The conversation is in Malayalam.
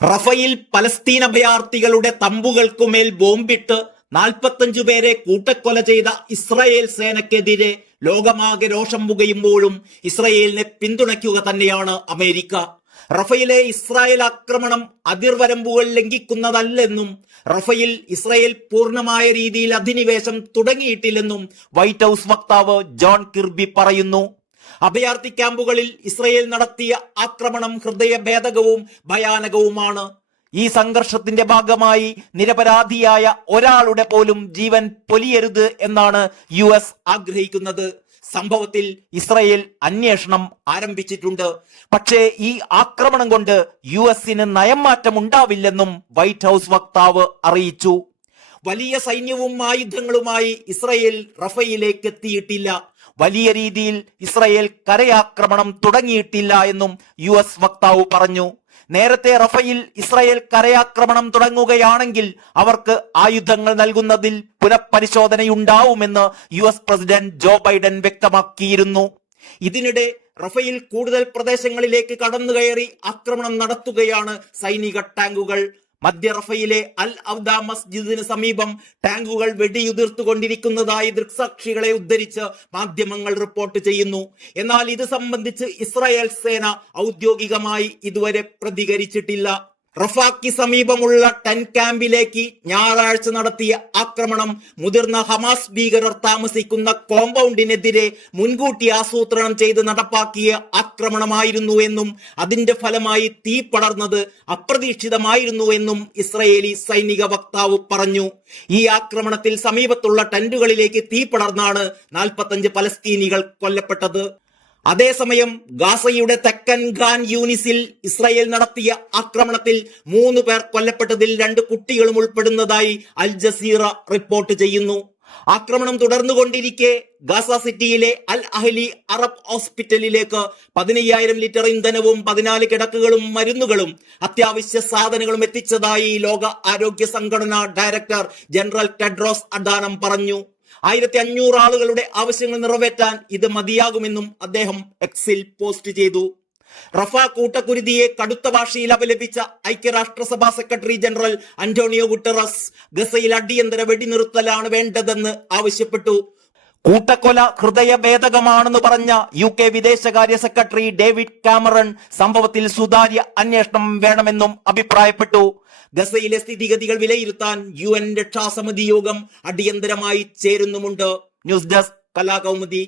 റഫയിൽ പലസ്തീൻ അഭയാർത്ഥികളുടെ തമ്പുകൾക്കുമേൽ ബോംബിട്ട് 45 പേരെ കൂട്ടക്കൊല ചെയ്ത ഇസ്രായേൽ സേനയ്ക്കെതിരെ ലോകമാകെ രോഷം പുകയുമ്പോഴും ഇസ്രായേലിനെ പിന്തുണയ്ക്കുക തന്നെയാണ് അമേരിക്ക. റഫയിലെ ഇസ്രായേൽ ആക്രമണം അതിർവരമ്പുകൾ ലംഘിക്കുന്നതല്ലെന്നും റഫയിൽ ഇസ്രായേൽ പൂർണ്ണമായ രീതിയിൽ അധിനിവേശം തുടങ്ങിയിട്ടില്ലെന്നും വൈറ്റ് ഹൌസ് വക്താവ് ജോൺ കിർബി പറയുന്നു. അഭയാർത്ഥി ക്യാമ്പുകളിൽ ഇസ്രായേൽ നടത്തിയ ആക്രമണം ഹൃദയഭേദകവും ഭയാനകവുമാണ്. ഈ സംഘർഷത്തിന്റെ ഭാഗമായി നിരപരാധിയായ ഒരാളുടെ പോലും ജീവൻ പൊലിയരുത് എന്നാണ് US ആഗ്രഹിക്കുന്നത്. സംഭവത്തിൽ ഇസ്രായേൽ അന്വേഷണം ആരംഭിച്ചിട്ടുണ്ട്. പക്ഷേ ഈ ആക്രമണം കൊണ്ട് US-ന് നയംമാറ്റം ഉണ്ടാവില്ലെന്നും വൈറ്റ് ഹൌസ് വക്താവ് അറിയിച്ചു. വലിയ സൈന്യവും ആയുധങ്ങളുമായി ഇസ്രായേൽ റഫയിലേക്ക് എത്തിയിട്ടില്ല. വലിയ രീതിയിൽ ഇസ്രായേൽ കരയാക്രമണം തുടങ്ങിയിട്ടില്ല എന്നും US വക്താവ് പറഞ്ഞു. നേരത്തെ റഫയിൽ ഇസ്രായേൽ കരയാക്രമണം തുടങ്ങുകയാണെങ്കിൽ അവർക്ക് ആയുധങ്ങൾ നൽകുന്നതിൽ പുനഃപരിശോധനയുണ്ടാവുമെന്ന് US പ്രസിഡന്റ് ജോ ബൈഡൻ വ്യക്തമാക്കിയിരുന്നു. ഇതിനിടെ റഫയിൽ കൂടുതൽ പ്രദേശങ്ങളിലേക്ക് കടന്നുകയറി ആക്രമണം നടത്തുകയാണ് സൈനിക ടാങ്കുകൾ. മധ്യ റഫയിലെ അൽ ഔദ മസ്ജിദിന് സമീപം ടാങ്കുകൾ വെടിയുതിർത്തുകൊണ്ടിരിക്കുന്നതായി ദൃക്സാക്ഷികളെ ഉദ്ധരിച്ച് മാധ്യമങ്ങൾ റിപ്പോർട്ട് ചെയ്യുന്നു. എന്നാൽ ഇത് സംബന്ധിച്ച് ഇസ്രായേൽ സേന ഔദ്യോഗികമായി ഇതുവരെ പ്രതികരിച്ചിട്ടില്ല. റഫാക്ക് സമീപമുള്ള ടെൻ ക്യാമ്പിലേക്ക് ഞായറാഴ്ച നടത്തിയ ആക്രമണം മുതിർന്ന ഹമാസ് ഭീകരർ താമസിക്കുന്ന കോമ്പൗണ്ടിനെതിരെ മുൻകൂട്ടി ആസൂത്രണം ചെയ്ത് നടപ്പാക്കിയ ആക്രമണമായിരുന്നു എന്നും അതിന്റെ ഫലമായി തീ പടർന്നത് അപ്രതീക്ഷിതമായിരുന്നു എന്നും ഇസ്രായേലി സൈനിക വക്താവ് പറഞ്ഞു. ഈ ആക്രമണത്തിൽ സമീപത്തുള്ള ടെന്റുകളിലേക്ക് തീ പടർന്നാണ് 45 പലസ്തീനികൾ കൊല്ലപ്പെട്ടത്. അതേസമയം ഗാസയുടെ തെക്കൻ ഖാൻ യൂനിസിൽ ഇസ്രായേൽ നടത്തിയ ആക്രമണത്തിൽ 3 പേർ കൊല്ലപ്പെട്ടതിൽ 2 കുട്ടികളും ഉൾപ്പെടുന്നതായി അൽ ജസീറ റിപ്പോർട്ട് ചെയ്യുന്നു. ആക്രമണം തുടർന്നുകൊണ്ടിരിക്കെ ഗാസ സിറ്റിയിലെ അൽ അഹ്ലി അറബ് ഹോസ്പിറ്റലിലേക്ക് 15,000 ലിറ്റർ ഇന്ധനവും 14 കിടക്കുകളും മരുന്നുകളും അത്യാവശ്യ സാധനങ്ങളും എത്തിച്ചതായി ലോക ആരോഗ്യ സംഘടന ഡയറക്ടർ ജനറൽ ടെഡ്രോസ് അഡാനം പറഞ്ഞു. 1500 ആളുകളുടെ ആവശ്യങ്ങൾ നിറവേറ്റാൻ ഇത് മതിയാകുമെന്നും അദ്ദേഹം എക്സിൽ പോസ്റ്റ് ചെയ്തു. റഫ കൂട്ടക്കുരുതിയെ കടുത്ത ഭാഷയിൽ അപലപിച്ച ഐക്യരാഷ്ട്രസഭാ സെക്രട്ടറി ജനറൽ അന്റോണിയോ ഗുട്ടറസ് ഗസയിൽ അടിയന്തര വെടിനിർത്തലാണ് വേണ്ടതെന്ന് ആവശ്യപ്പെട്ടു. കൂട്ടക്കൊല ഹൃദയഭേദകമാണെന്ന് പറഞ്ഞ UK വിദേശകാര്യ സെക്രട്ടറി ഡേവിഡ് കാമറൺ സംഭവത്തിൽ സുതാര്യ അന്വേഷണം വേണമെന്നും അഭിപ്രായപ്പെട്ടു. ഗസയിലെ സ്ഥിതിഗതികൾ വിലയിരുത്താൻ UN രക്ഷാസമിതി യോഗം അടിയന്തരമായി ചേരുന്നുമുണ്ട്. News desk Kalakaumudi.